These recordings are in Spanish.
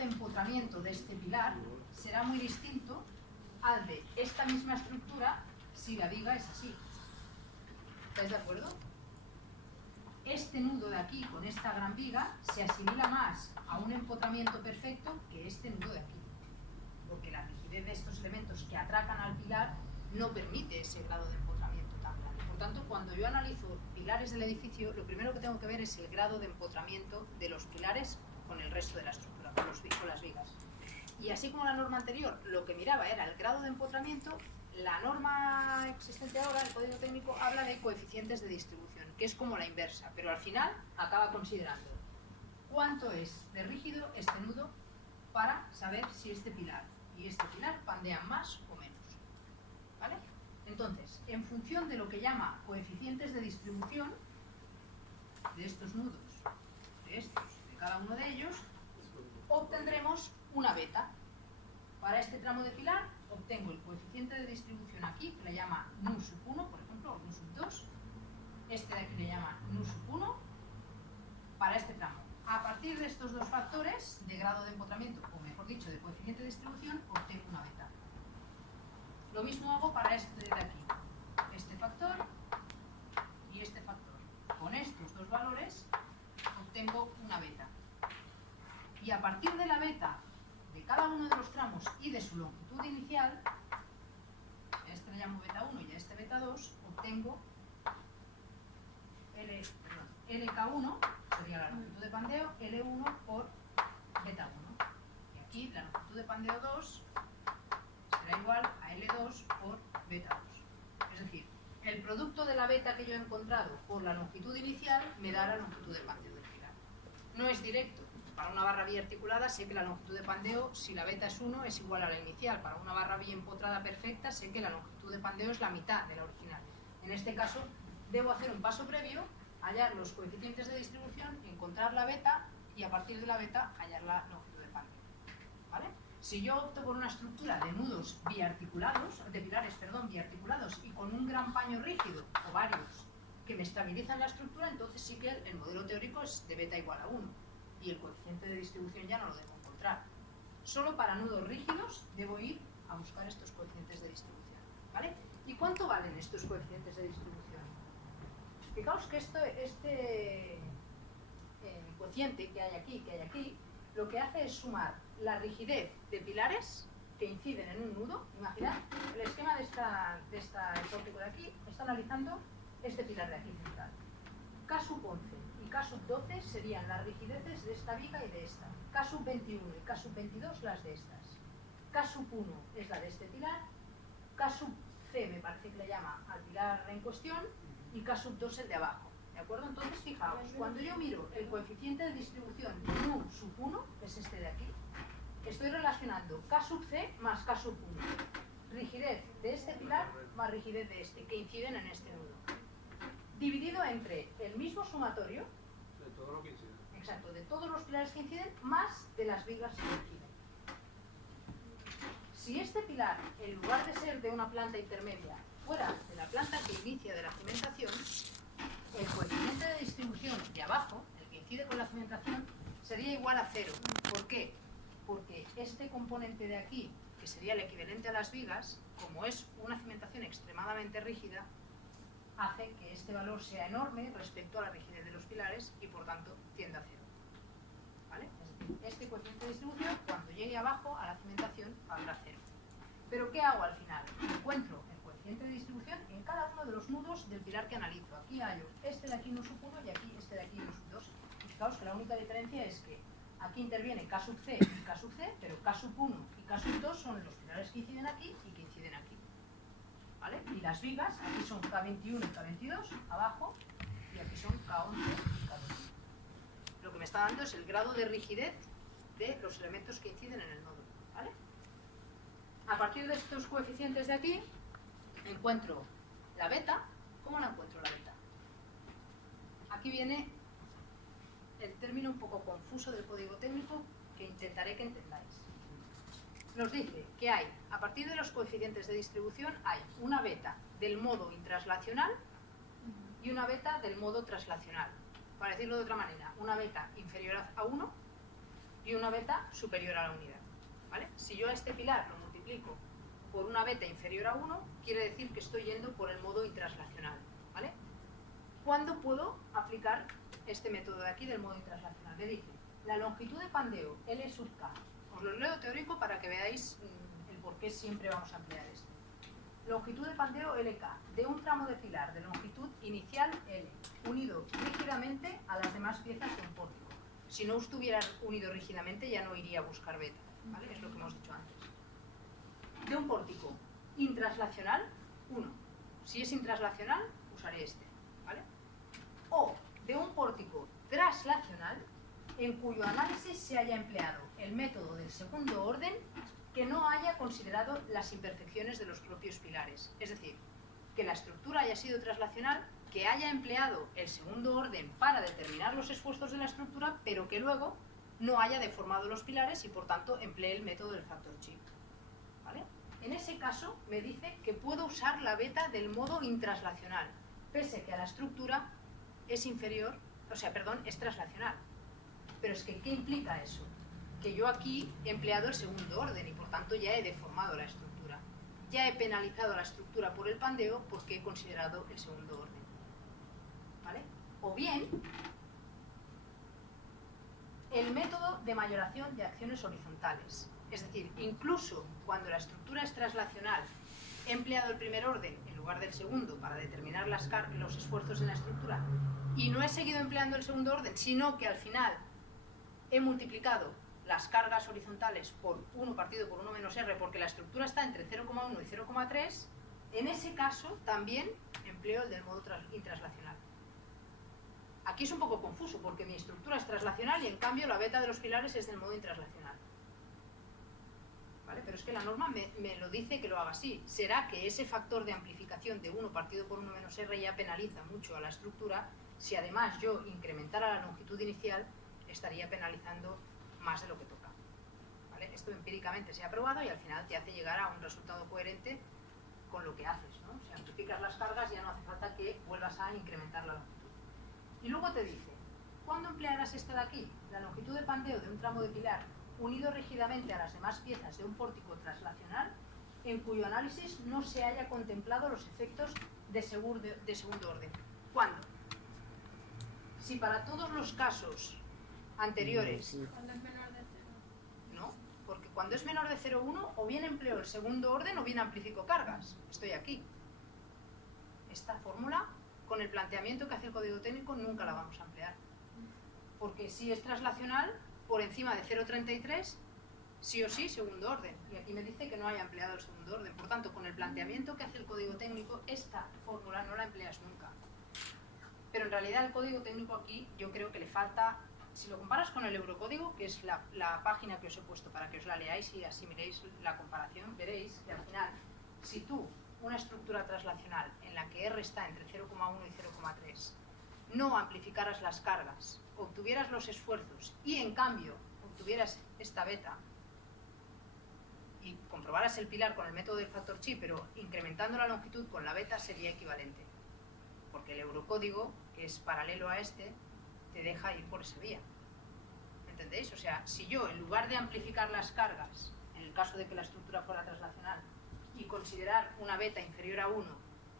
de empotramiento de este pilar será muy distinto al de esta misma estructura si la viga es así. ¿Estáis de acuerdo? Este nudo de aquí con esta gran viga se asimila más a un empotramiento perfecto que este nudo de aquí, porque la rigidez de estos elementos que atracan al pilar no permite ese grado de empotramiento tan grande. Por tanto, cuando yo analizo pilares del edificio, lo primero que tengo que ver es el grado de empotramiento de los pilares con el resto de la estructura, con las vigas. Y así como la norma anterior lo que miraba era el grado de empotramiento, la norma existente ahora, el código técnico, habla de coeficientes de distribución, que es como la inversa, pero al final acaba considerando cuánto es de rígido este nudo para saber si este pilar y este pilar pandean más o menos. ¿Vale? Entonces, en función de lo que llama coeficientes de distribución, de estos nudos, de estos, de cada uno de ellos, obtendremos una beta. Para este tramo de pilar obtengo el coeficiente de distribución aquí, que le llama nu sub 1, por ejemplo, o nu sub 2. Este de aquí le llama nu sub 1 para este tramo. A partir de estos dos factores de grado de empotramiento, o mejor dicho, de coeficiente de distribución, obtengo una beta. Lo mismo hago para este de aquí. Este factor y este factor. Con estos dos valores obtengo una beta. Y a partir de la beta de cada uno de los tramos y de su longitud inicial, a este le llamo beta 1 y a este beta 2, obtengo LK1, sería la longitud de pandeo, L1 por beta 1. Y aquí la longitud de pandeo 2 será igual a L2 por beta 2. Es decir, el producto de la beta que yo he encontrado por la longitud inicial me da la longitud de pandeo del pilar. No es directo. Para una barra biarticulada sé que la longitud de pandeo, si la beta es 1, es igual a la inicial. Para una barra biempotrada perfecta sé que la longitud de pandeo es la mitad de la original. En este caso, debo hacer un paso previo, hallar los coeficientes de distribución, encontrar la beta y a partir de la beta hallar la longitud de pandeo. ¿Vale? Si yo opto por una estructura de nudos biarticulados, de pilares, perdón, biarticulados y con un gran paño rígido o varios que me estabilizan la estructura, entonces sí que el modelo teórico es de beta igual a 1 y el coeficiente de distribución ya no lo debo encontrar. Solo para nudos rígidos debo ir a buscar estos coeficientes de distribución. ¿Vale? ¿Y cuánto valen estos coeficientes de distribución? Fijaos que este cociente que hay aquí, lo que hace es sumar la rigidez de pilares que inciden en un nudo. Imaginad, el esquema de esta tópico de aquí está analizando este pilar de aquí central. K sub 11 y K sub 12 serían las rigideces de esta viga y de esta. K sub 21 y K sub 22 las de estas. K sub 1 es la de este pilar. K sub C me parece que le llama al pilar en cuestión y K sub 2 el de abajo. ¿De acuerdo? Entonces, fijaos, cuando yo miro el coeficiente de distribución nu sub 1, que es este de aquí, estoy relacionando K sub C más K sub 1. Rigidez de este pilar más rigidez de este, que inciden en este nudo. Dividido entre el mismo sumatorio, de todo lo que incide. exacto, de todos los pilares que inciden, más de las vigas que inciden. Si este pilar, en lugar de ser de una planta intermedia, fuera de la planta que inicia de la cimentación, el coeficiente de distribución de abajo, el que incide con la cimentación, sería igual a 0. ¿Por qué? Porque este componente de aquí, que sería el equivalente a las vigas, como es una cimentación extremadamente rígida, hace que este valor sea enorme respecto a la rigidez de los pilares y por tanto tiende a 0. ¿Vale? Es decir, este coeficiente de distribución, cuando llegue abajo a la cimentación, valdrá 0. ¿Pero qué hago al final? Encuentro el coeficiente de distribución en cada uno de los nudos del pilar que analizo. Aquí hallo este de aquí nu sub 1 y aquí este de aquí nu sub 2. Y fijaos que la única diferencia es que aquí interviene K sub C y K sub C, pero K sub 1 y K sub 2 son los pilares que inciden aquí y que inciden aquí. ¿Vale? Y las vigas, aquí son K21 y K22, abajo, y aquí son K11 y K12. Lo que me está dando es el grado de rigidez de los elementos que inciden en el nodo. ¿Vale? A partir de estos coeficientes de aquí, encuentro la beta. ¿Cómo la encuentro la beta? Aquí viene el término un poco confuso del código técnico que intentaré que entendáis. Nos dice que hay, a partir de los coeficientes de distribución, hay una beta del modo intranslacional y una beta del modo translacional. Para decirlo de otra manera, una beta inferior a 1 y y una beta superior a la unidad. ¿Vale? Si yo a este pilar lo multiplico por una beta inferior a 1, quiere decir que estoy yendo por el modo intranslacional. ¿Vale? ¿Cuándo puedo aplicar este método de aquí del modo intranslacional? Me dice, la longitud de pandeo L sub K. Os lo leo teórico para que veáis el por qué siempre vamos a emplear esto. Longitud de pandeo LK de un tramo de pilar de longitud inicial L, unido rígidamente a las demás piezas de un pórtico. Si no estuviera unido rígidamente ya no iría a buscar beta, ¿vale? Es lo que hemos dicho antes. De un pórtico intranslacional, 1. Si es intranslacional, usaré este, ¿vale? O de un pórtico translacional en cuyo análisis se haya empleado el método del segundo orden que no haya considerado las imperfecciones de los propios pilares. Es decir, que la estructura haya sido translacional, que haya empleado el segundo orden para determinar los esfuerzos de la estructura, pero que luego no haya deformado los pilares y por tanto emplee el método del factor chi. ¿Vale? En ese caso me dice que puedo usar la beta del modo intranslacional, pese que a la estructura es inferior, es translacional. Pero es que, ¿qué implica eso? Que yo aquí he empleado el segundo orden y por tanto ya he deformado la estructura. Ya he penalizado la estructura por el pandeo porque he considerado el segundo orden. ¿Vale? O bien, el método de mayoración de acciones horizontales. Es decir, incluso cuando la estructura es translacional, he empleado el primer orden en lugar del segundo para determinar los esfuerzos en la estructura y no he seguido empleando el segundo orden, sino que al final he multiplicado las cargas horizontales por 1 partido por 1 menos R porque la estructura está entre 0,1 y 0,3, en ese caso también empleo el del modo intranslacional. Aquí es un poco confuso porque mi estructura es translacional y en cambio la beta de los pilares es del modo intranslacional. ¿Vale? Pero es que la norma me lo dice que lo haga así. ¿Será que ese factor de amplificación de 1 partido por 1 menos R ya penaliza mucho a la estructura? Si además yo incrementara la longitud inicial, estaría penalizando más de lo que toca. ¿Vale? Esto empíricamente se ha probado y al final te hace llegar a un resultado coherente con lo que haces, ¿no? Si amplificas las cargas ya no hace falta que vuelvas a incrementar la longitud. Y luego te dice, ¿cuándo emplearás esta de aquí? La longitud de pandeo de un tramo de pilar unido rígidamente a las demás piezas de un pórtico translacional en cuyo análisis no se haya contemplado los efectos de segundo orden. ¿Cuándo? Si para todos los casos anteriores... Cuando es menor de 0. No, porque cuando es menor de 0,1 o bien empleo el segundo orden o bien amplifico cargas. Estoy aquí. Esta fórmula, con el planteamiento que hace el código técnico, nunca la vamos a emplear. Porque si es translacional, por encima de 0,33, sí o sí, segundo orden. Y aquí me dice que no haya empleado el segundo orden. Por tanto, con el planteamiento que hace el código técnico, esta fórmula no la empleas nunca. Pero en realidad el código técnico aquí yo creo que le falta, si lo comparas con el Eurocódigo, que es la página que os he puesto para que os la leáis y así miréis la comparación, veréis que al final, si tú, una estructura translacional en la que R está entre 0,1 y 0,3, no amplificaras las cargas, obtuvieras los esfuerzos y en cambio obtuvieras esta beta y comprobaras el pilar con el método del factor chi, pero incrementando la longitud con la beta sería equivalente. Porque el Eurocódigo, que es paralelo a este, te deja ir por esa vía. ¿Entendéis? O sea, si yo, en lugar de amplificar las cargas, en el caso de que la estructura fuera translacional, y considerar una beta inferior a 1,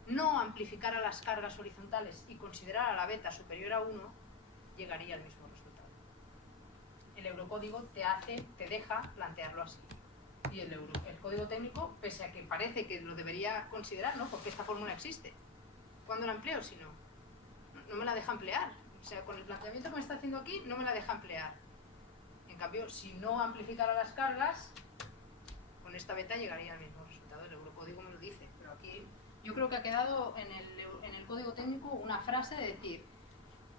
no amplificara las cargas horizontales y considerara la beta superior a 1, llegaría al mismo resultado. El Eurocódigo te deja plantearlo así. Y el código técnico, pese a que parece que lo debería considerar, ¿no? Porque esta fórmula existe. ¿Cuándo la empleo? Si no, no me la deja emplear. O sea, con el planteamiento que me está haciendo aquí, no me la deja emplear. En cambio, si no amplificara las cargas, con esta beta llegaría al mismo resultado. El Eurocódigo me lo dice. Pero aquí yo creo que ha quedado en el código técnico una frase de decir,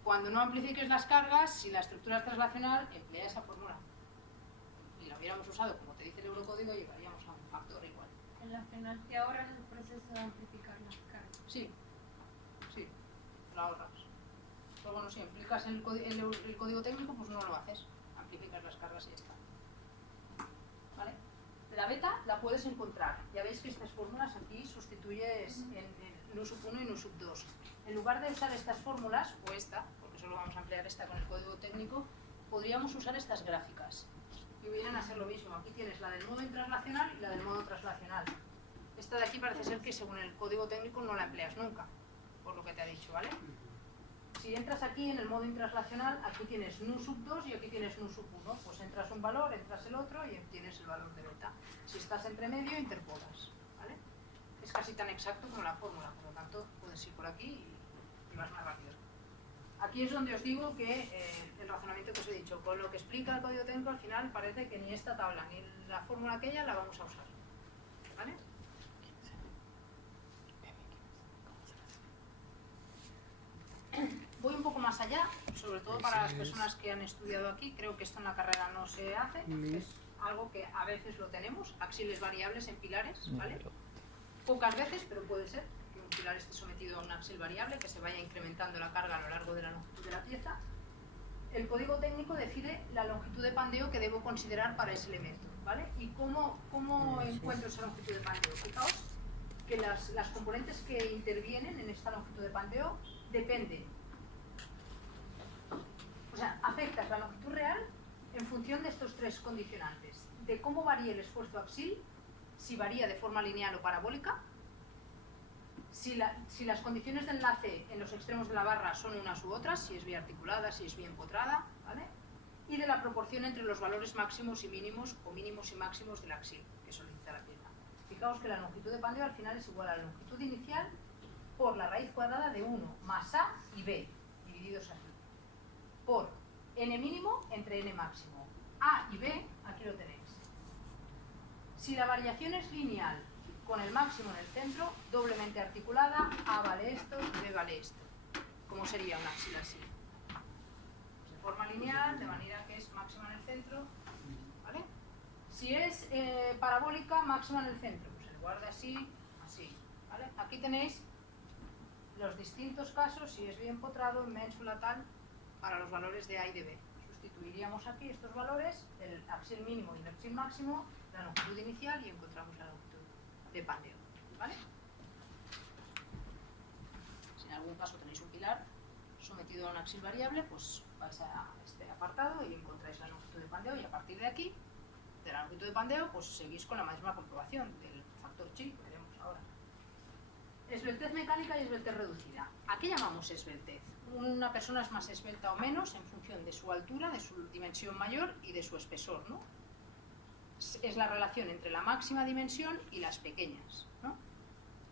cuando no amplifiques las cargas, si la estructura es translacional, emplea esa fórmula. Y la hubiéramos usado, como te dice el Eurocódigo, llegaríamos a un factor igual. En la final te ahorras el proceso de amplificar las cargas. Sí, lo ahorras. Pero bueno, si aplicas el código técnico, pues no lo haces. Amplificas las cargas y ya está. ¿Vale? La beta la puedes encontrar. Ya veis que estas fórmulas aquí sustituyes en nu sub 1 y nu sub 2. En lugar de usar estas fórmulas, o esta, porque solo vamos a emplear esta con el código técnico, podríamos usar estas gráficas. y vienen a ser lo mismo. Aquí tienes la del modo intranslacional y la del modo translacional. Esta de aquí parece ser que según el código técnico no la empleas nunca, por lo que te ha dicho, ¿vale? Si entras aquí en el modo intranslacional, aquí tienes nu sub 2 y aquí tienes nu sub 1. Pues entras un valor, entras el otro y obtienes el valor de beta. Si estás entre medio, interpolas, ¿vale? Es casi tan exacto como la fórmula, por lo tanto puedes ir por aquí y vas más rápido. Aquí es donde os digo que el razonamiento que os he dicho, con lo que explica el código técnico, al final parece que ni esta tabla ni la fórmula aquella la vamos a usar, ¿vale? Voy un poco más allá, sobre todo para las personas que han estudiado aquí. Creo que esto en la carrera no se hace, es algo que a veces lo tenemos, axiles variables en pilares, ¿vale? Pocas veces, pero puede ser que un pilar esté sometido a un axil variable, que se vaya incrementando la carga a lo largo de la longitud de la pieza. El código técnico decide la longitud de pandeo que debo considerar para ese elemento, ¿vale? ¿Y cómo encuentro esa longitud de pandeo? Fijaos que las componentes que intervienen en esta longitud de pandeo dependen, o sea, afectas la longitud real en función de estos tres condicionantes: de cómo varía el esfuerzo axil, si varía de forma lineal o parabólica, si las condiciones de enlace en los extremos de la barra son unas u otras, si es biarticulada, si es bien empotrada, ¿vale? Y de la proporción entre los valores máximos y mínimos o mínimos y máximos del axil que solicita la pieza. Fijaos que la longitud de pandeo al final es igual a la longitud inicial por la raíz cuadrada de 1 más A y B, divididos aquí, por n mínimo entre n máximo. A y B, aquí lo tenéis. Si la variación es lineal con el máximo en el centro, doblemente articulada, A vale esto y B vale esto. ¿Cómo sería un axil así? Pues de forma lineal, de manera que es máxima en el centro, ¿vale? Si es parabólica, máxima en el centro, pues en lugar de así, así, ¿vale? Aquí tenéis los distintos casos, si es bien empotrado, ménsula, tal, para los valores de A y de B. Sustituiríamos aquí estos valores, el axil mínimo y el axil máximo, la longitud inicial, y encontramos la longitud de pandeo, ¿vale? Si en algún caso tenéis un pilar sometido a un axil variable, pues vais a este apartado y encontráis la longitud de pandeo, y a partir de aquí, de la longitud de pandeo, pues seguís con la misma comprobación del factor chi, que veremos ahora. Esbeltez mecánica y esbeltez reducida. ¿A qué llamamos esbeltez? Una persona es más esbelta o menos en función de su altura, de su dimensión mayor y de su espesor, ¿no? Es la relación entre la máxima dimensión y las pequeñas, ¿no?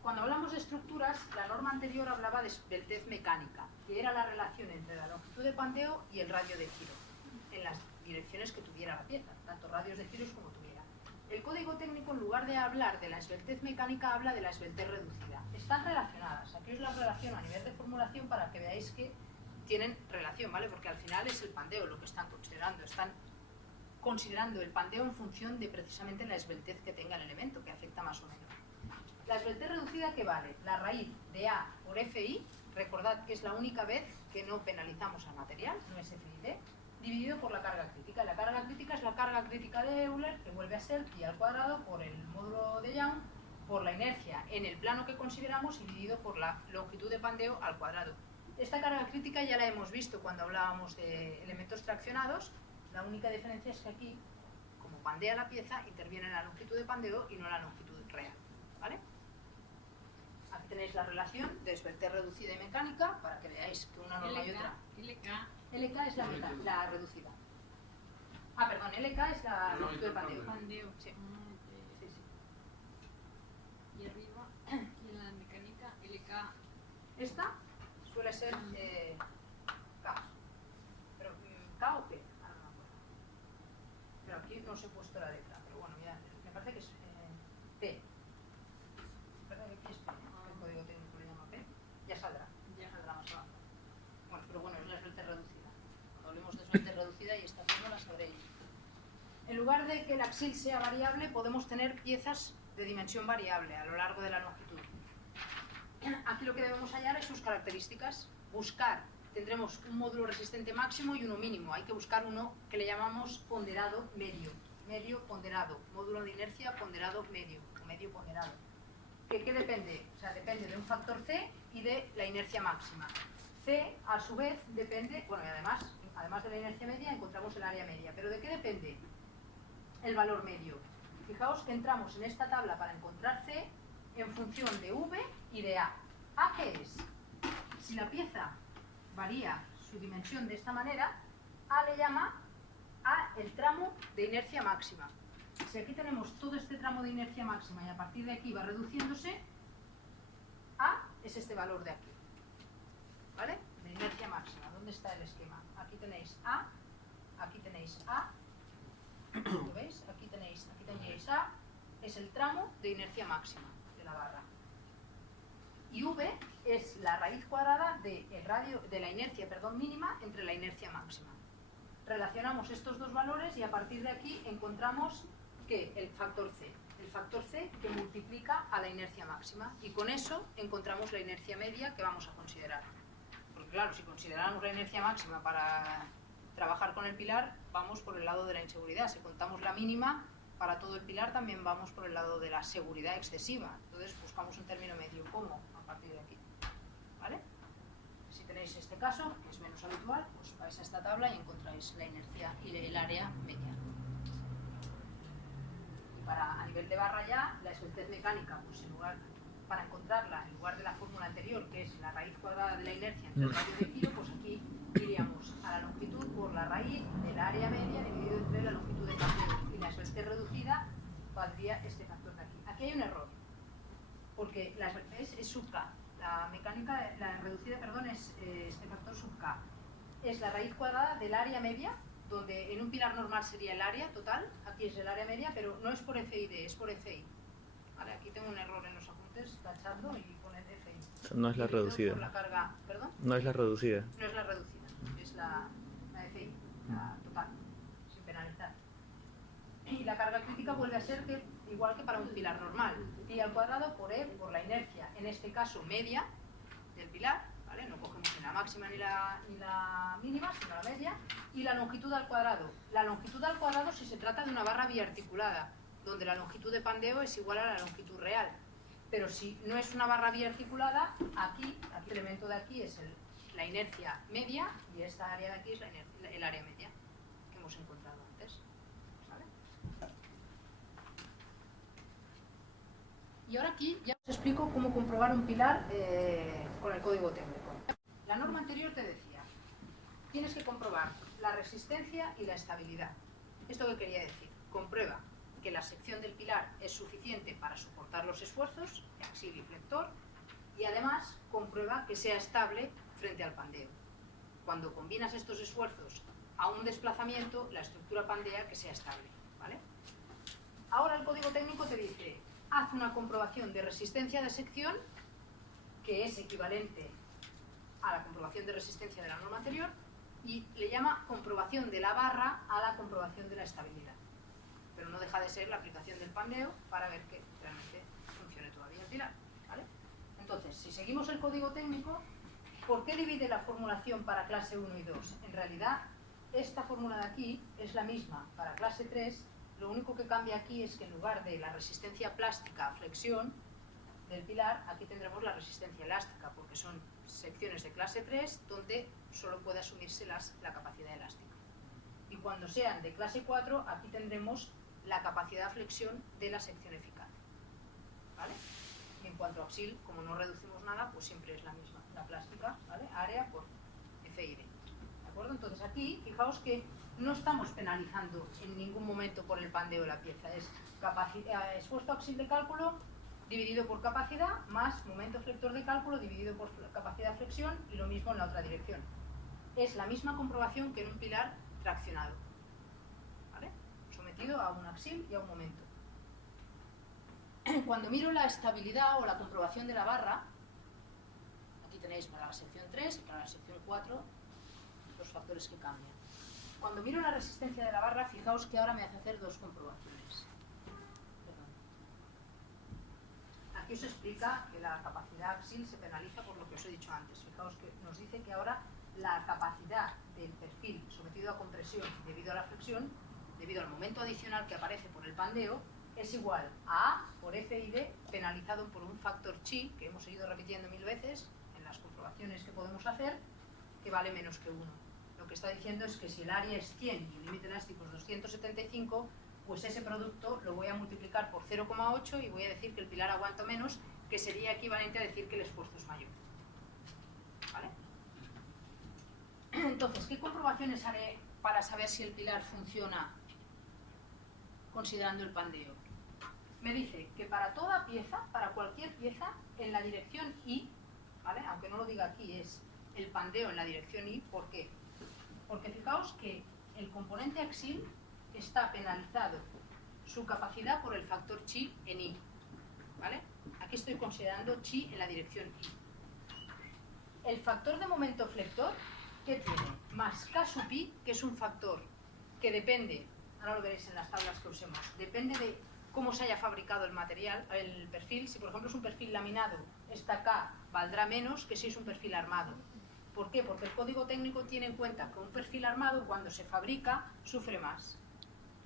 Cuando hablamos de estructuras, la norma anterior hablaba de esbeltez mecánica, que era la relación entre la longitud de pandeo y el radio de giro, en las direcciones que tuviera la pieza, tanto radios de giros como tuviera. El código técnico, en lugar de hablar de la esbeltez mecánica, habla de la esbeltez reducida. Están relacionadas. Aquí os las relaciono a nivel de formulación para que veáis que tienen relación, ¿vale? Porque al final es el pandeo lo que están considerando. Están considerando el pandeo en función de precisamente la esbeltez que tenga el elemento, que afecta más o menos. La esbeltez reducida, ¿qué vale? La raíz de A por FI, recordad que es la única vez que no penalizamos al material, no es FID, dividido por la carga crítica. La carga crítica es la carga crítica de Euler, que vuelve a ser pi al cuadrado por el módulo de Young, por la inercia en el plano que consideramos, y dividido por la longitud de pandeo al cuadrado. Esta carga crítica ya la hemos visto cuando hablábamos de elementos traccionados. La única diferencia es que aquí, como pandea la pieza, interviene en la longitud de pandeo y no en la longitud real, ¿vale? Aquí tenéis la relación de esbeltez reducida y mecánica para que veáis que una norma y otra. LK es la reducida. Ah, perdón, LK es la longitud de pandeo. Sí. Sí, sí. Y arriba, y en la mecánica, LK. Esta suele ser K. Pero K o P, ahora no me acuerdo. Pero aquí no os he puesto la letra, pero bueno, ya, me parece que es P. ¿Verdad que aquí es P? El código técnico le llama P. Ya saldrá más abajo. Bueno, pero bueno, es la esbeltez reducida. Cuando hablemos de esbeltez reducida y esta fórmula sabréis. En lugar de que el axil sea variable, podemos tener piezas de dimensión variable a lo largo de la longitud. Aquí lo que debemos hallar es sus características. Buscar, tendremos un módulo resistente máximo y uno mínimo. Hay que buscar uno que le llamamos ponderado medio. Medio ponderado. Módulo de inercia ponderado medio. O medio ponderado. ¿Qué depende? O sea, depende de un factor C y de la inercia máxima. C, a su vez, depende, bueno, y además de la inercia media, encontramos el área media. ¿Pero de qué depende? el valor medio. Fijaos que entramos en esta tabla para encontrar C en función de V y de A. ¿A qué es? Si la pieza varía su dimensión de esta manera, A le llama a el tramo de inercia máxima. Si aquí tenemos todo este tramo de inercia máxima y a partir de aquí va reduciéndose, A es este valor de aquí, ¿vale? De inercia máxima. ¿Dónde está el esquema? Aquí tenéis A, aquí tenéis A, ¿lo veis? Aquí tenéis A, es el tramo de inercia máxima de la barra. Y V es la raíz cuadrada del radio, de la inercia, mínima entre la inercia máxima. Relacionamos estos dos valores y a partir de aquí encontramos que el factor C que multiplica a la inercia máxima, y con eso encontramos la inercia media que vamos a considerar. Porque claro, si consideramos la inercia máxima para trabajar con el pilar, vamos por el lado de la inseguridad. Si contamos la mínima para todo el pilar, también vamos por el lado de la seguridad excesiva. Entonces buscamos un término medio. ¿Cómo? A partir de aquí, ¿vale? Si tenéis este caso, que es menos habitual, pues vais a esta tabla y encontráis la inercia y el área media. Y a nivel de barra ya, la esbeltez mecánica, pues para encontrarla, en lugar de la fórmula anterior, que es la raíz cuadrada de la inercia entre el radio de giro, pues aquí iríamos a la longitud por la raíz del área media dividido entre la longitud de cambio, y la esbeltez reducida valdría este factor de aquí. Aquí hay un error, porque la esbeltez es sub K. La mecánica, la reducida, perdón, es este factor sub K. Es la raíz cuadrada del área media, donde en un pilar normal sería el área total, aquí es el área media, pero no es por FID, es por FI. Vale, aquí tengo un error en los apuntes, tachando y poner FI. No es la reducida. Por la carga, ¿perdón? No es la reducida. No es la reducida, es la FI, la total, sin penalizar. Y la carga crítica vuelve a ser que, igual que para un pilar normal, pi al cuadrado por E por la inercia, en este caso media del pilar, ¿vale? No cogemos ni la máxima ni la mínima, sino la media, y la longitud al cuadrado. La longitud al cuadrado si se trata de una barra biarticulada, donde la longitud de pandeo es igual a la longitud real. Pero si no es una barra biarticulada, aquí el elemento de aquí es la inercia media y esta área de aquí es el área media que hemos encontrado antes. ¿Vale? Y ahora aquí ya os explico cómo comprobar un pilar con el código técnico. La norma anterior te decía, tienes que comprobar la resistencia y la estabilidad. ¿Esto qué quería decir? Comprueba que la sección del pilar es suficiente para soportar los esfuerzos, axil y flector, y además comprueba que sea estable frente al pandeo. Cuando combinas estos esfuerzos a un desplazamiento, la estructura pandea que sea estable, ¿vale? Ahora el código técnico te dice, haz una comprobación de resistencia de sección, que es equivalente a la comprobación de resistencia de la norma anterior, y le llama comprobación de la barra a la comprobación de la estabilidad. Pero no deja de ser la aplicación del pandeo para ver que realmente funcione todavía el pilar, ¿vale? Entonces, si seguimos el código técnico, ¿por qué divide la formulación para clase 1 y 2? En realidad, esta fórmula de aquí es la misma para clase 3, lo único que cambia aquí es que en lugar de la resistencia plástica a flexión del pilar, aquí tendremos la resistencia elástica, porque son secciones de clase 3 donde solo puede asumirse la capacidad elástica. Y cuando sean de clase 4, aquí tendremos la capacidad de flexión de la sección eficaz, ¿vale? Y en cuanto a axil, como no reducimos nada, pues siempre es la misma, la plástica, ¿vale? Área por FID, ¿de acuerdo? Entonces aquí, fijaos que no estamos penalizando en ningún momento por el pandeo de la pieza, es esfuerzo axil de cálculo dividido por capacidad, más momento flector de cálculo dividido por capacidad de flexión, y lo mismo en la otra dirección. Es la misma comprobación que en un pilar traccionado, ¿vale? Sometido a un axil y a un momento. Cuando miro la estabilidad o la comprobación de la barra, aquí tenéis para la sección 3 y para la sección 4 los factores que cambian. Cuando miro la resistencia de la barra, fijaos que ahora me hace hacer dos comprobaciones. Aquí os explica que la capacidad axil se penaliza por lo que os he dicho antes. Fijaos que nos dice que ahora la capacidad del perfil sometido a compresión debido a la flexión, debido al momento adicional que aparece por el pandeo, es igual a A por FID penalizado por un factor chi, que hemos seguido repitiendo 1000 veces en las comprobaciones que podemos hacer, que vale menos que 1. Lo que está diciendo es que si el área es 100 y el límite elástico es 275, pues ese producto lo voy a multiplicar por 0,8 y voy a decir que el pilar aguanta menos, que sería equivalente a decir que el esfuerzo es mayor. ¿Vale? Entonces, ¿qué comprobaciones haré para saber si el pilar funciona considerando el pandeo? Me dice que para toda pieza, para cualquier pieza, en la dirección Y, ¿vale? Aunque no lo diga aquí, es el pandeo en la dirección Y. ¿Por qué? Porque fijaos que el componente axil está penalizado su capacidad por el factor chi en Y. ¿Vale? Aquí estoy considerando chi en la dirección Y. El factor de momento flector, ¿qué tiene? Más K sub I, que es un factor que depende, ahora lo veréis en las tablas que usemos, depende de cómo se haya fabricado el material, el perfil. Si por ejemplo es un perfil laminado, esta K valdrá menos que si es un perfil armado. ¿Por qué? Porque el código técnico tiene en cuenta que un perfil armado, cuando se fabrica, sufre más.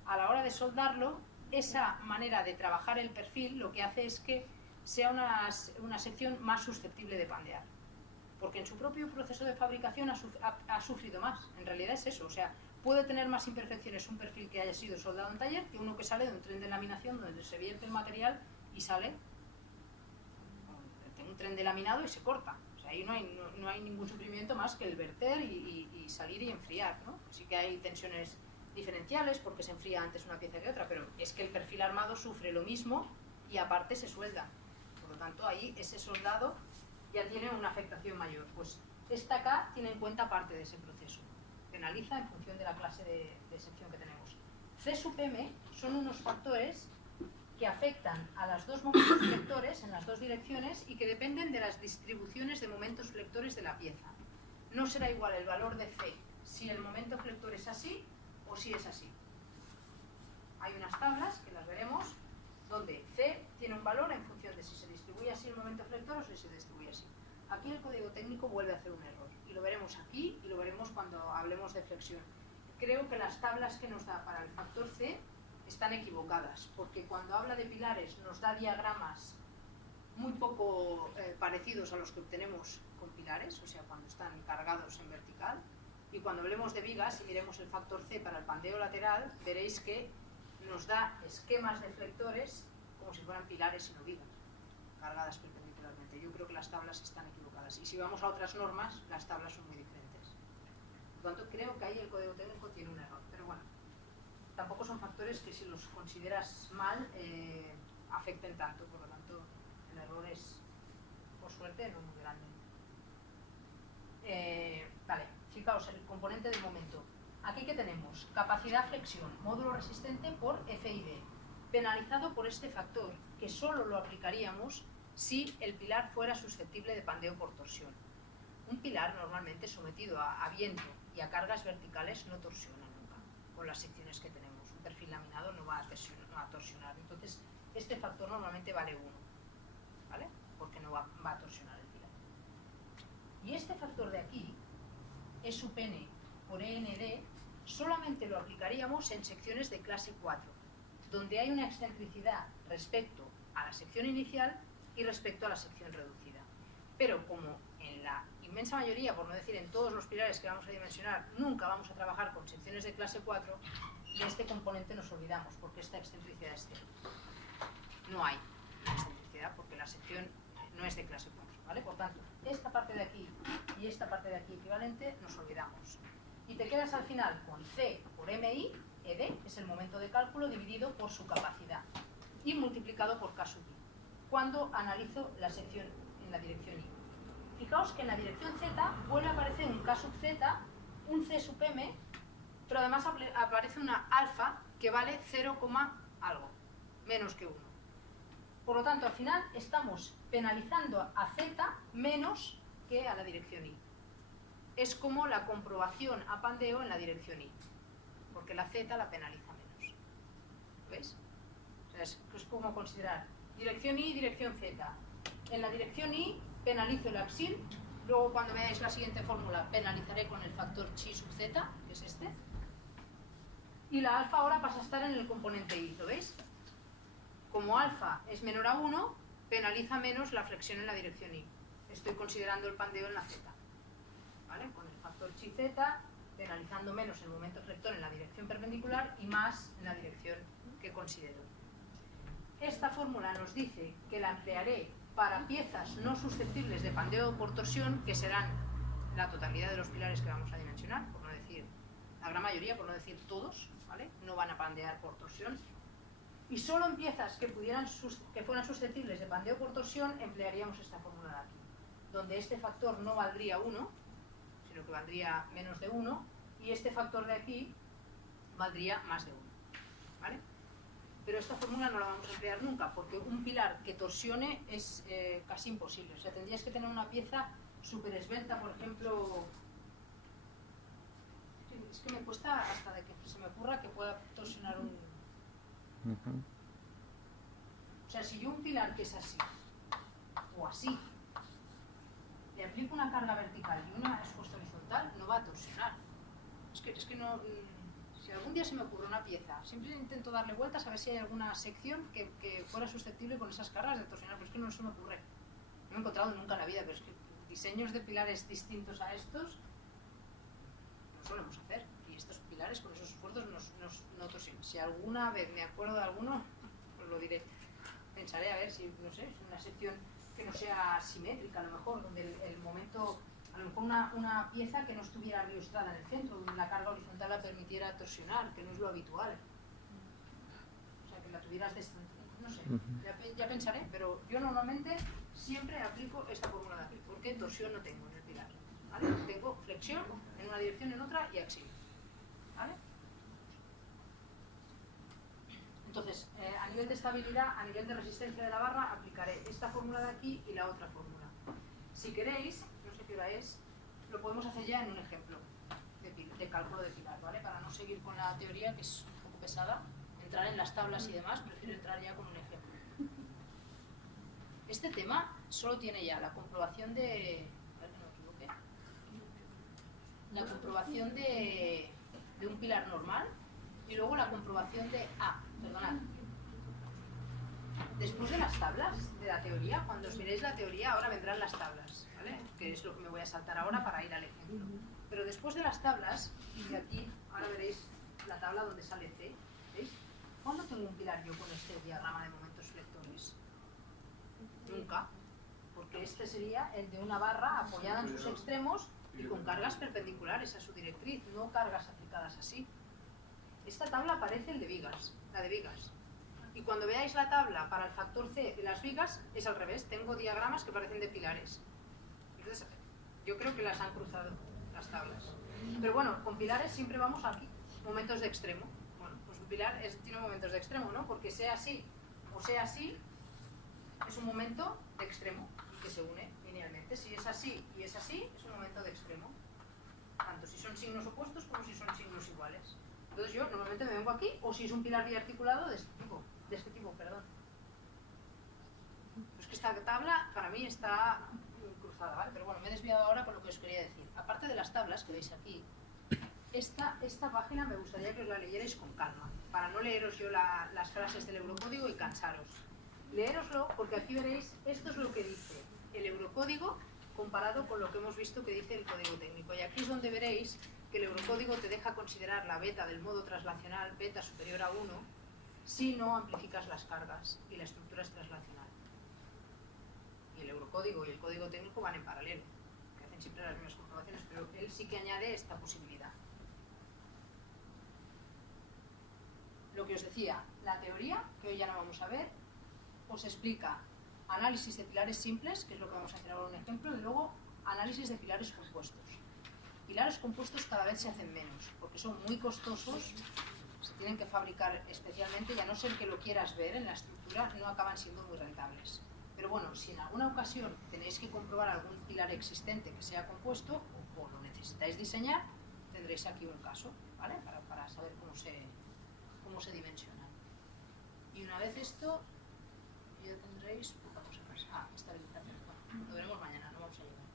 A la hora de soldarlo, esa manera de trabajar el perfil lo que hace es que sea una sección más susceptible de pandear. Porque en su propio proceso de fabricación ha sufrido más. En realidad es eso. O sea, puede tener más imperfecciones un perfil que haya sido soldado en taller que uno que sale de un tren de laminación donde se vierte el material y sale de un tren de laminado y se corta. O sea, ahí no hay ningún sufrimiento más que el verter y salir y enfriar, ¿no? Sí que hay tensiones diferenciales porque se enfría antes una pieza que otra, pero es que el perfil armado sufre lo mismo y aparte se suelda. Por lo tanto, ahí ese soldado ya tiene una afectación mayor. Pues esta K tiene en cuenta parte de ese proceso. Penaliza en función de la clase de sección que tenemos. C sub M son unos factores que afectan a los dos momentos flectores en las dos direcciones y que dependen de las distribuciones de momentos flectores de la pieza. No será igual el valor de C si el momento flector es así o si es así. Hay unas tablas, que las veremos, donde C tiene un valor en función de si se distribuye así el momento flector o si se distribuye así. Aquí el código técnico vuelve a hacer un error, y lo veremos aquí y lo veremos cuando hablemos de flexión. Creo que las tablas que nos da para el factor C están equivocadas, porque cuando habla de pilares nos da diagramas muy poco parecidos a los que obtenemos con pilares, o sea, cuando están cargados en vertical, y cuando hablemos de vigas y miremos el factor C para el pandeo lateral, veréis que nos da esquemas de flectores como si fueran pilares y no vigas, cargadas perpendicularmente. Yo creo que las tablas están equivocadas, y si vamos a otras normas, las tablas son muy diferentes. Por lo tanto, creo que ahí el código técnico tiene un error, pero bueno, tampoco son factores que si los consideras mal afecten tanto, por lo tanto el error es, por suerte, no muy grande. Vale, fijaos, el componente del momento. Aquí que tenemos capacidad flexión, módulo resistente por FID, penalizado por este factor, que solo lo aplicaríamos si el pilar fuera susceptible de pandeo por torsión. Un pilar normalmente sometido a viento y a cargas verticales no torsiona nunca, con las secciones que tenemos. Un perfil laminado no va a torsionar. Entonces, este factor normalmente vale 1, ¿vale? Porque no va a torsionar el pilar. Y este factor de aquí, E sub n por END, solamente lo aplicaríamos en secciones de clase 4, donde hay una excentricidad respecto a la sección inicial y respecto a la sección reducida. Pero como en la inmensa mayoría, por no decir en todos los pilares que vamos a dimensionar, nunca vamos a trabajar con secciones de clase 4, de este componente nos olvidamos, porque esta excentricidad es 0. No hay excentricidad porque la sección no es de clase 4, ¿vale? Por tanto, esta parte de aquí y esta parte de aquí equivalente nos olvidamos. Y te quedas al final con C por MI, ED, que es el momento de cálculo, dividido por su capacidad, y multiplicado por K sub I, cuando analizo la sección en la dirección I. Fijaos que en la dirección Z vuelve a aparecer un K sub Z, un C sub M, pero además aparece una alfa que vale 0, algo, menos que 1. Por lo tanto, al final estamos penalizando a Z menos que a la dirección I. Es como la comprobación a pandeo en la dirección I, porque la Z la penaliza menos. ¿Ves? O sea, es como considerar dirección I y dirección Z. En la dirección I penalizo el axil, luego cuando veáis la siguiente fórmula penalizaré con el factor chi sub Z, que es este, y la alfa ahora pasa a estar en el componente I, ¿lo veis? Como alfa es menor a 1, penaliza menos la flexión en la dirección I. Estoy considerando el pandeo en la Z, ¿vale? Con el factor chi Z, penalizando menos el momento flector en la dirección perpendicular y más en la dirección que considero. Esta fórmula nos dice que la emplearé para piezas no susceptibles de pandeo por torsión, que serán la totalidad de los pilares que vamos a dimensionar, por no decir la gran mayoría, por no decir todos, ¿vale? No van a pandear por torsión. Y solo en piezas que fueran susceptibles de pandeo por torsión emplearíamos esta fórmula de aquí, donde este factor no valdría 1, sino que valdría menos de 1, y este factor de aquí valdría más de 1, ¿vale? Pero esta fórmula no la vamos a emplear nunca, porque un pilar que torsione es casi imposible. O sea, tendrías que tener una pieza súper esbelta, por ejemplo. Es que me cuesta hasta de que se me ocurra que pueda torsionar un... O sea, si yo un pilar que es así, o así, le aplico una carga vertical y una respuesta horizontal, no va a torsionar. Es que no... Si algún día se me ocurre una pieza, siempre intento darle vueltas a ver si hay alguna sección que fuera susceptible con esas cargas de torsionar, pero es que no se me ocurre. No he encontrado nunca en la vida, pero es que diseños de pilares distintos a estos no solemos hacer. Y estos pilares con esos esfuerzos no torsionan. Si alguna vez me acuerdo de alguno, os lo diré. Pensaré a ver si, no sé, es una sección que no sea simétrica, a lo mejor, donde el momento... A lo mejor una pieza que no estuviera reilustrada en el centro, donde la carga horizontal la permitiera torsionar, que no es lo habitual. O sea, que la tuvieras no sé, ya pensaré, pero yo normalmente siempre aplico esta fórmula de aquí, porque torsión no tengo en el pilar, ¿vale? Tengo flexión en una dirección, en otra y axial, ¿vale? Entonces, a nivel de estabilidad, a nivel de resistencia de la barra, aplicaré esta fórmula de aquí y la otra fórmula. Si queréis, no sé qué hora es, lo podemos hacer ya en un ejemplo de cálculo de pilar, ¿vale? Para no seguir con la teoría, que es un poco pesada, entrar en las tablas y demás, prefiero entrar ya con un ejemplo. Este tema solo tiene ya la comprobación de... A ver que no me equivoque. La comprobación de un pilar normal y luego la comprobación de... perdonad. Después de las tablas de la teoría, cuando os miréis la teoría, ahora vendrán las tablas, ¿vale? Que es lo que me voy a saltar ahora para ir al ejemplo. Pero después de las tablas, y aquí ahora veréis la tabla donde sale C, ¿veis? ¿Cuándo tengo un pilar yo con este diagrama de momentos flectores? Nunca, porque este sería el de una barra apoyada en sus extremos y con cargas perpendiculares a su directriz, no cargas aplicadas así. Esta tabla parece el de vigas, la de vigas. Y cuando veáis la tabla para el factor C de las vigas, es al revés. Tengo diagramas que parecen de pilares. Entonces, yo creo que las han cruzado, las tablas. Pero bueno, con pilares siempre vamos aquí, momentos de extremo. Bueno, pues un pilar tiene momentos de extremo, ¿no? Porque sea así o sea así, es un momento de extremo y que se une linealmente. Si es así y es así, es un momento de extremo. Tanto si son signos opuestos como si son signos iguales. Entonces yo normalmente me vengo aquí, o si es un pilar biarticulado de este tipo. Pues que esta tabla para mí está cruzada, ¿vale? Pero bueno, me he desviado ahora con lo que os quería decir. Aparte de las tablas que veis aquí, esta página me gustaría que os la leyerais con calma, para no leeros yo las frases del eurocódigo y cansaros. Leéroslo porque aquí veréis, esto es lo que dice el eurocódigo comparado con lo que hemos visto que dice el código técnico. Y aquí es donde veréis que el eurocódigo te deja considerar la beta del modo traslacional, beta superior a 1, si no amplificas las cargas y la estructura es traslacional. Y el eurocódigo y el código técnico van en paralelo, que hacen siempre las mismas comprobaciones, pero él sí que añade esta posibilidad. Lo que os decía, la teoría, que hoy ya no vamos a ver, os explica análisis de pilares simples, que es lo que vamos a hacer ahora un ejemplo, y luego análisis de pilares compuestos. Pilares compuestos cada vez se hacen menos, porque son muy costosos, se tienen que fabricar especialmente y a no ser que lo quieras ver en la estructura, no acaban siendo muy rentables. Pero bueno, si en alguna ocasión tenéis que comprobar algún pilar existente que sea compuesto o lo necesitáis diseñar, tendréis aquí un caso, ¿vale? Para saber cómo se dimensionan. Y una vez esto, ya tendréis poca cosa más. Estabilización. Bueno, lo veremos mañana, no vamos a llegar.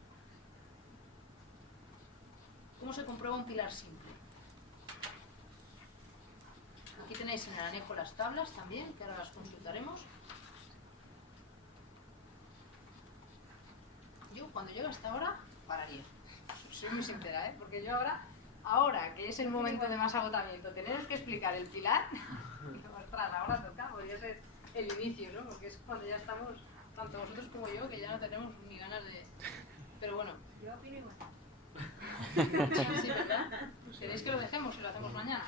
¿Cómo se comprueba un pilar simple? Aquí tenéis en el anejo las tablas también, que ahora las consultaremos. Yo, cuando llegue hasta ahora, pararía. Soy muy sincera, ¿eh? Porque yo ahora que es el momento de más agotamiento, teneros que explicar el pilar, Ostras, ahora toca, podría ser el inicio, ¿no? Porque es cuando ya estamos, tanto vosotros como yo, que ya no tenemos ni ganas de... Pero bueno, yo opino igual. Sí, ¿verdad? ¿Queréis que lo dejemos y lo hacemos mañana?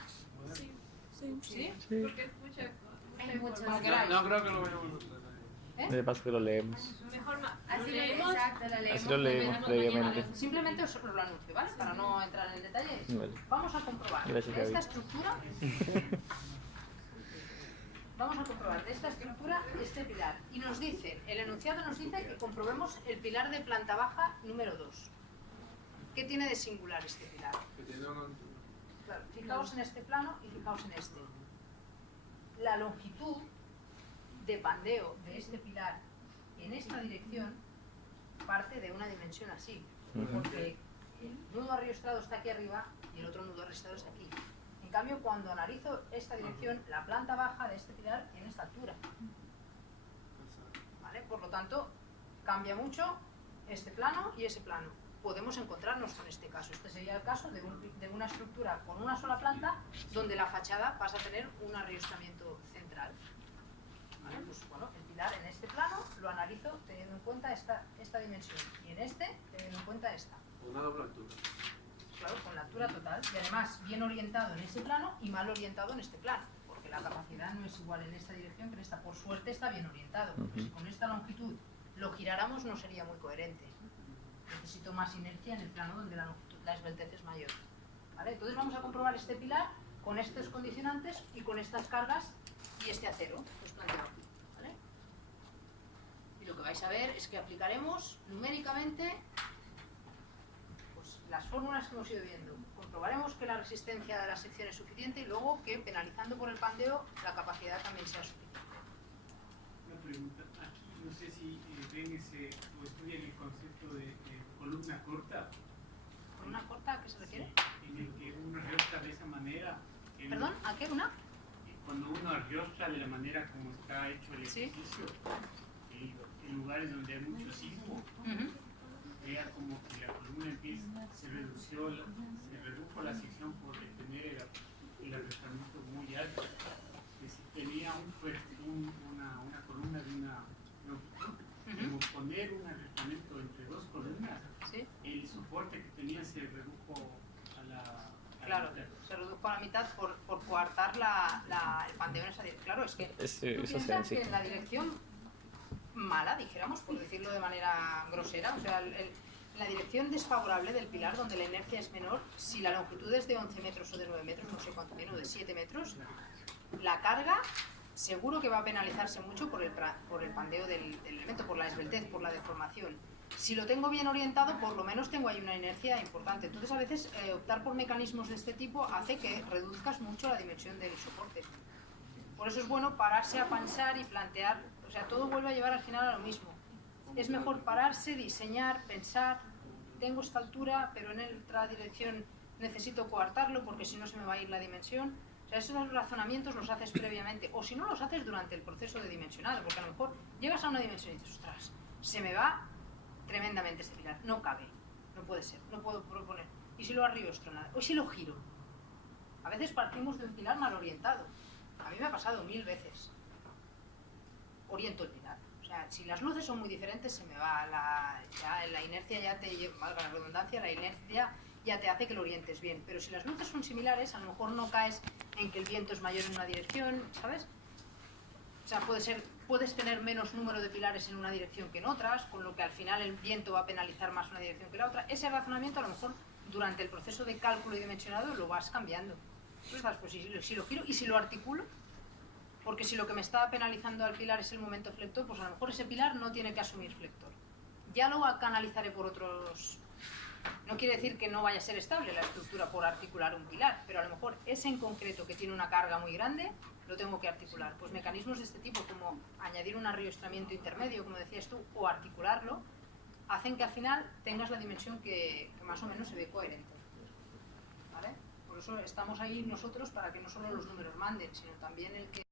Sí, ¿Sí? porque es mucha Hay muchas información. queráis. No creo que lo veamos. De paso que lo leemos. Mejor Así lo lo leemos. exacto, lo leemos. Así lo leemos mañana. previamente. Simplemente os lo anuncio, ¿vale? Para no entrar en el detalle. Vale. Vamos a comprobar Gracias, de esta David. estructura. Vamos a comprobar de esta estructura este pilar. Y nos dice, el enunciado nos dice que comprobemos el pilar de planta baja número 2. ¿Qué tiene de singular este pilar? Que tiene una... Claro, fijaos en este plano y fijaos en este. La longitud de pandeo de este pilar en esta dirección parte de una dimensión así, porque el nudo arriostrado está aquí arriba y el otro nudo arriostrado está aquí. En cambio, cuando analizo esta dirección, la planta baja de este pilar tiene esta altura, ¿vale? Por lo tanto, cambia mucho este plano y ese plano. Podemos encontrarnos con este caso. Este sería el caso de una estructura con una sola planta donde la fachada pasa a tener un arriostramiento central. ¿Vale? Pues bueno, el pilar en este plano lo analizo teniendo en cuenta esta dimensión y en este teniendo en cuenta esta. Una doble altura. Claro, con la altura total y además bien orientado en ese plano y mal orientado en este plano, porque la capacidad no es igual en esta dirección que en esta. Por suerte está bien orientado, porque si con esta longitud lo giráramos no sería muy coherente. Necesito más inercia en el plano donde la esbeltez es mayor. ¿Vale? Entonces vamos a comprobar este pilar con estos condicionantes y con estas cargas y este acero pues planteado aquí. ¿Vale? Y lo que vais a ver es que aplicaremos numéricamente pues, las fórmulas que hemos ido viendo. Comprobaremos que la resistencia de la sección es suficiente y luego que penalizando por el pandeo la capacidad también sea suficiente. Una pregunta, aquí no sé si ven o estudian el concepto de columna corta. ¿Con una corta a qué se refiere? En el que uno arriostra de esa manera. ¿Perdón? ¿A qué una? Cuando uno arriostra de la manera como está hecho el Sí. ejercicio, en lugares donde hay mucho sismo, vea como que la columna empieza, se redujo la sección por tener el arrastramiento muy alto. Que si tenía una columna de una longitud, como poner un arrastramiento entre dos columnas, ¿Sí? el soporte que tenía se redujo a la Claro, mitad. se redujo a la mitad por coartar el pandeo en esa dirección. Claro, es que tú Eso piensas sí. que en la dirección mala, dijéramos, por decirlo de manera grosera, o sea, en la dirección desfavorable del pilar, donde la inercia es menor, si la longitud es de 11 metros o de 9 metros, no sé cuánto menos, de 7 metros, la carga seguro que va a penalizarse mucho por el pandeo del elemento, por la esbeltez, por la deformación. Si lo tengo bien orientado, por lo menos tengo ahí una inercia importante. Entonces, a veces, optar por mecanismos de este tipo hace que reduzcas mucho la dimensión del soporte. Por eso es bueno pararse a pensar y plantear, o sea, todo vuelve a llevar al final a lo mismo. Es mejor pararse, diseñar, pensar, tengo esta altura, pero en otra dirección necesito coartarlo porque si no se me va a ir la dimensión. O sea, esos razonamientos los haces previamente, o si no los haces durante el proceso de dimensionado, porque a lo mejor llegas a una dimensión y dices, ostras, se me va tremendamente este pilar, no cabe, no puede ser, no puedo proponer. ¿Y si lo arriostro nada? ¿O si lo giro? A veces partimos de un pilar mal orientado. A mí me ha pasado 1000 veces. Oriento el pilar. O sea, si las luces son muy diferentes, se me va la inercia, ya te lleva, valga la redundancia, la inercia ya te hace que lo orientes bien. Pero si las luces son similares, a lo mejor no caes en que el viento es mayor en una dirección, ¿sabes? O sea, puedes tener menos número de pilares en una dirección que en otras, con lo que al final el viento va a penalizar más una dirección que la otra. Ese razonamiento a lo mejor durante el proceso de cálculo y dimensionado lo vas cambiando. Pues si lo giro y si lo articulo, porque si lo que me está penalizando al pilar es el momento flector, pues a lo mejor ese pilar no tiene que asumir flector. Ya lo canalizaré por otros... No quiere decir que no vaya a ser estable la estructura por articular un pilar, pero a lo mejor ese en concreto que tiene una carga muy grande, lo tengo que articular. Pues mecanismos de este tipo, como añadir un arriostramiento intermedio, como decías tú, o articularlo, hacen que al final tengas la dimensión que más o menos se ve coherente. ¿Vale? Por eso estamos ahí nosotros para que no solo los números manden, sino también el que